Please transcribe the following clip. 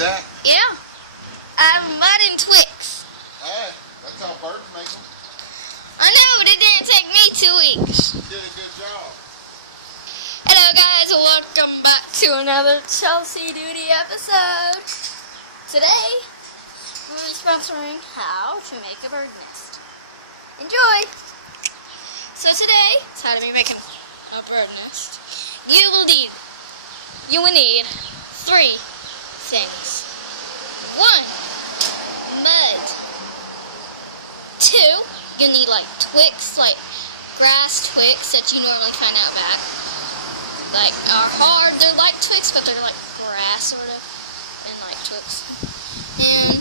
that? Yeah. I have mud and Twix. Hey, that's how birds make them. I know, but it didn't take me 2 weeks. You did a good job. Hello guys, welcome back to another Chelsea Duty episode. Today, we're sponsoring how to make a bird nest. Enjoy! So today, it's how to be making a bird nest. You will need 3 things. 1, mud. 2, you'll need like Twix, like grass Twix that you normally find out back. Like hard, they're like Twix, but they're like grass sort of, and like Twix. And